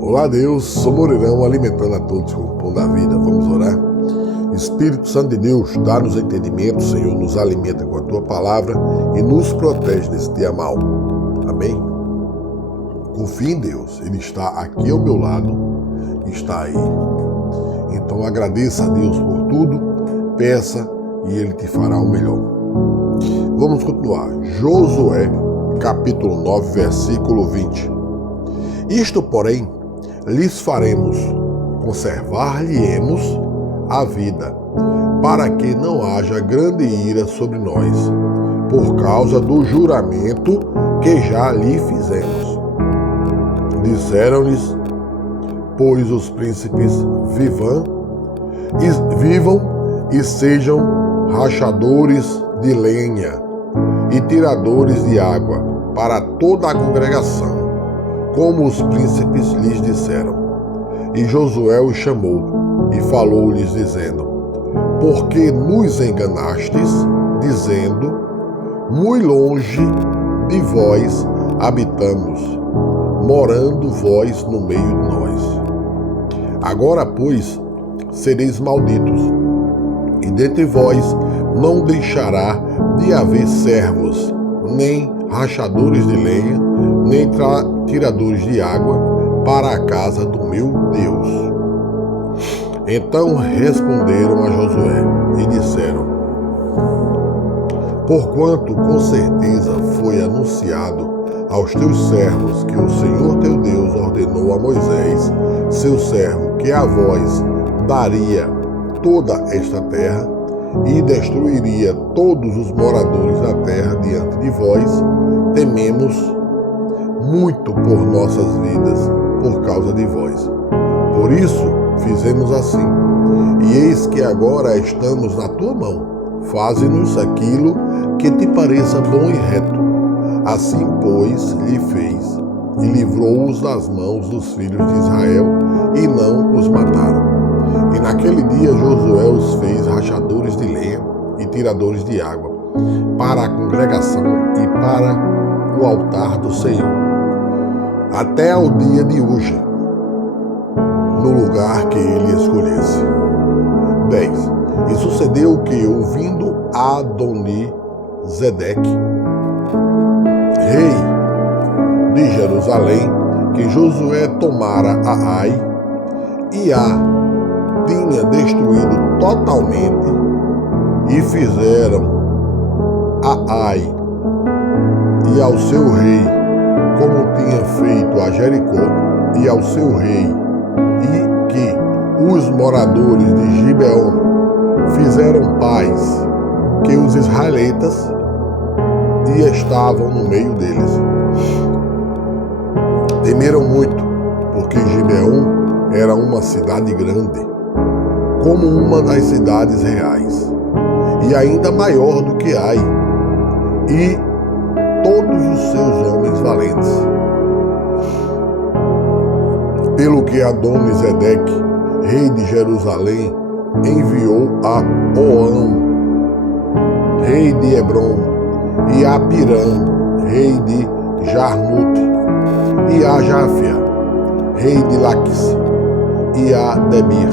Olá Deus, sou Moreirão, alimentando a todos com o pão da vida. Vamos orar? Espírito Santo de Deus, dá-nos entendimento, Senhor, nos alimenta com a Tua palavra e nos protege desse dia mau. Amém? Confie em Deus, Ele está aqui ao meu lado, está aí. Então agradeça a Deus por tudo, peça e Ele te fará o melhor. Vamos continuar. Josué, capítulo 9, versículo 20. Isto, porém, lhes faremos, conservar-lhe-emos a vida, para que não haja grande ira sobre nós, por causa do juramento que já lhe fizemos. Disseram-lhes, pois os príncipes vivam e sejam rachadores de lenha e tiradores de água para toda a congregação, como os príncipes lhes disseram. E Josué os chamou e falou-lhes, dizendo: porque nos enganastes, dizendo, muito longe de vós habitamos, morando vós no meio de nós. Agora, pois, sereis malditos, e dentre vós não deixará de haver servos, nem rachadores de lenha, nem tiradores de água, para a casa do meu Deus. Então responderam a Josué e disseram: porquanto com certeza foi anunciado aos teus servos que o Senhor teu Deus ordenou a Moisés, seu servo, que a vós daria toda esta terra e destruiria todos os moradores da terra diante de vós, tememos muito por nossas vidas, por causa de vós. Por isso fizemos assim, e eis que agora estamos na tua mão. Faze-nos aquilo que te pareça bom e reto. Assim, pois, lhe fez, e livrou-os das mãos dos filhos de Israel, e não os mataram. E naquele dia Josué os fez rachadores de lenha e tiradores de água, para a congregação e para o altar do Senhor, até ao dia de hoje, no lugar que ele escolhesse. 10. E sucedeu que, ouvindo Adoni-Zedeque, rei de Jerusalém, que Josué tomara a Ai e a tinha destruído totalmente, e fizeram a Ai e ao seu rei como tinha feito a Jericó e ao seu rei, e que os moradores de Gibeon fizeram paz que os israelitas e estavam no meio deles. Temeram muito, porque Gibeon era uma cidade grande, como uma das cidades reais, e ainda maior do que Ai, e todos os seus homens valentes. Pelo que Adoni-Zedeque, rei de Jerusalém, enviou a Oão, rei de Hebron, e a Pirã, rei de Jarmute, e a Jáfia, rei de Laquis, e a Debir,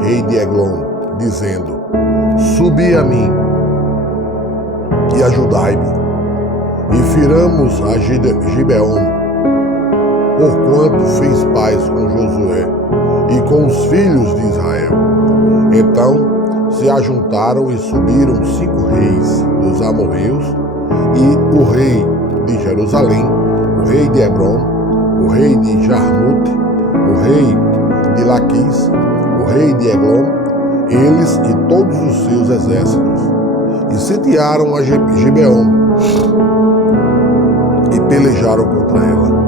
rei de Eglon, dizendo: subi a mim e ajudai-me, e firamos a Gibeon, porquanto fez paz com Josué e com os filhos de Israel. Então se ajuntaram e subiram 5 reis dos amorreus, e o rei de Jerusalém, o rei de Hebron, o rei de Jarmute, o rei de Laquis, o rei de Eglon, eles e todos os seus exércitos, e sitiaram a Gibeon e pelejaram contra ela.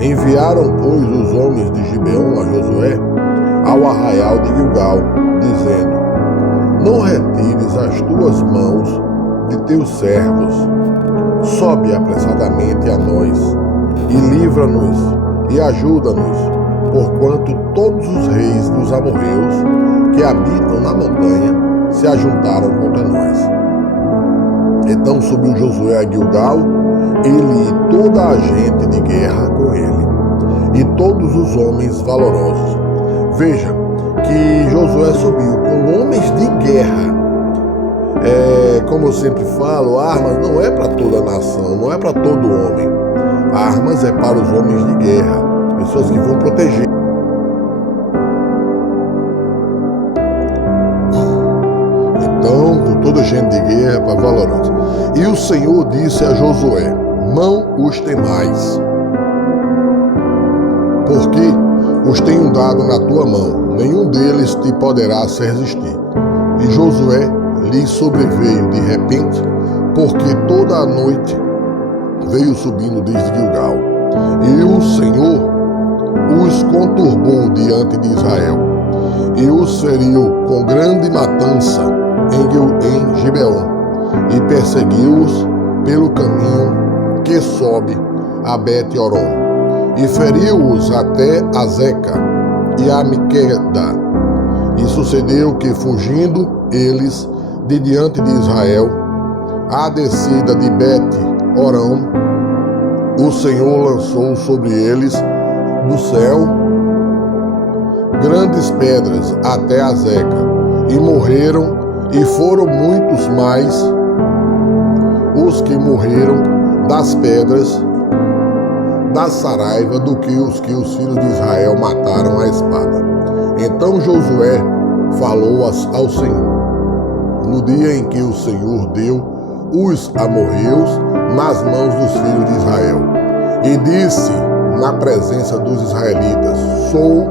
Enviaram, pois, os homens de Gibeon a Josué ao arraial de Gilgal, dizendo: não retires as tuas mãos de teus servos, sobe apressadamente a nós, e livra-nos e ajuda-nos, porquanto todos os reis dos amorreus que habitam na montanha se ajuntaram contra nós. Então subiu Josué a Gilgal, ele e toda a gente de guerra com ele. e todos os homens valorosos. Veja que Josué subiu com homens de guerra. Como eu sempre falo, armas não é para toda nação, não é para todo homem. Armas é para os homens de guerra, pessoas que vão proteger. Então, com toda gente de guerra, para valorosos. E o Senhor disse a Josué: não os temais, porque os tenho dado na tua mão, nenhum deles te poderá se resistir. E Josué lhe sobreveio de repente, porque toda a noite veio subindo desde Gilgal. E o Senhor os conturbou diante de Israel, e os feriu com grande matança em Gibeon, e perseguiu-os pelo caminho que sobe a Bet-Horon, e feriu-os até Azeca e a Miqueda. E sucedeu que, fugindo eles de diante de Israel, à descida de Bet-Horon, o Senhor lançou sobre eles do céu grandes pedras até Azeca, e morreram, e foram muitos mais os que morreram das pedras da saraiva do que os filhos de Israel mataram à espada. Então Josué falou ao Senhor, no dia em que o Senhor deu os amorreus nas mãos dos filhos de Israel, e disse na presença dos israelitas: sou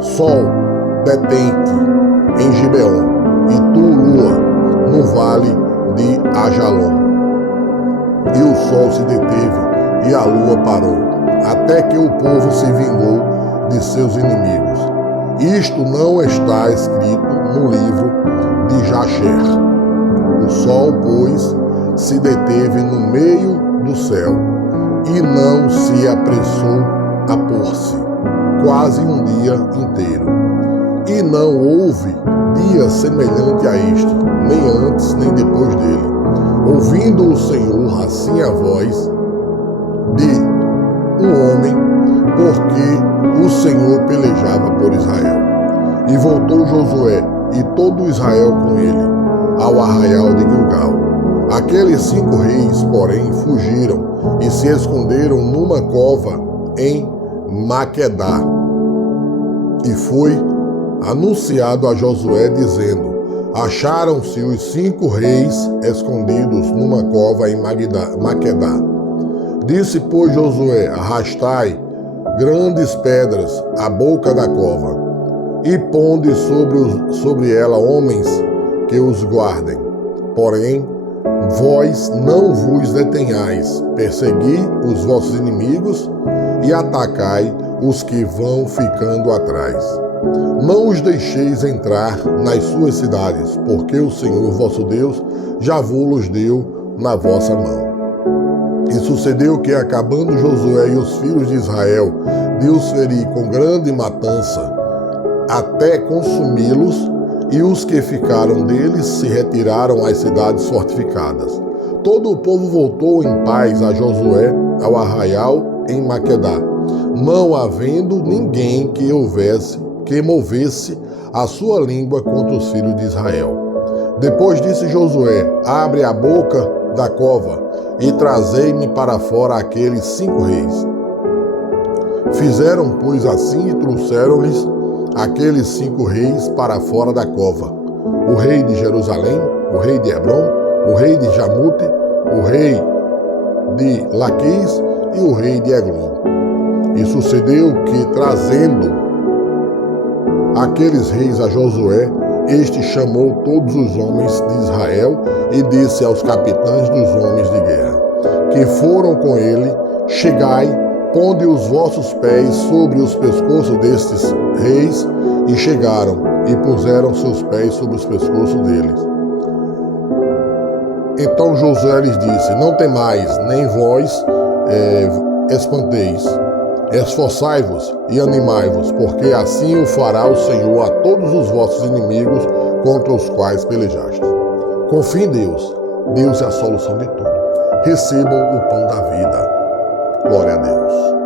sol detente em Gibeon, e tu, lua, no vale de Ajalon. E o sol se deteve e a lua parou, até que o povo se vingou de seus inimigos. Isto não está escrito no livro de Jasher. O sol, pois, se deteve no meio do céu e não se apressou a pôr-se, quase um dia inteiro. E não houve dia semelhante a este, nem antes nem depois dele, ouvindo o Senhor assim a voz de um homem, porque o Senhor pelejava por Israel. E voltou Josué e todo Israel com ele ao arraial de Gilgal. Aqueles 5 reis, porém, fugiram e se esconderam numa cova em Maquedá. E foi anunciado a Josué, dizendo: acharam-se os 5 reis escondidos numa cova em Maquedá. Disse, pois, Josué: arrastai grandes pedras à boca da cova, e ponde sobre ela homens que os guardem. Porém, vós não vos detenhais, persegui os vossos inimigos e atacai os que vão ficando atrás. Não os deixeis entrar nas suas cidades, porque o Senhor vosso Deus já vos deu na vossa mão. E sucedeu que, acabando Josué e os filhos de Israel de os ferir com grande matança, até consumi-los, e os que ficaram deles se retiraram às cidades fortificadas. Todo o povo voltou em paz a Josué ao arraial em Maquedá, não havendo ninguém que movesse a sua língua contra os filhos de Israel. Depois disse Josué: abre a boca da cova e trazei-me para fora aqueles 5 reis. Fizeram, pois, assim, e trouxeram-lhes aqueles 5 reis para fora da cova: o rei de Jerusalém, o rei de Hebron, o rei de Jamute, o rei de Laquis e o rei de Eglon. E sucedeu que, trazendo aqueles reis a Josué, este chamou todos os homens de Israel e disse aos capitães dos homens de guerra que foram com ele: chegai, ponde os vossos pés sobre os pescoços destes reis. E chegaram e puseram seus pés sobre os pescoços deles. Então Josué lhes disse: não temais, nem vós espanteis. Esforçai-vos e animai-vos, porque assim o fará o Senhor a todos os vossos inimigos contra os quais pelejastes. Confie em Deus. Deus é a solução de tudo. Recebam o pão da vida. Glória a Deus.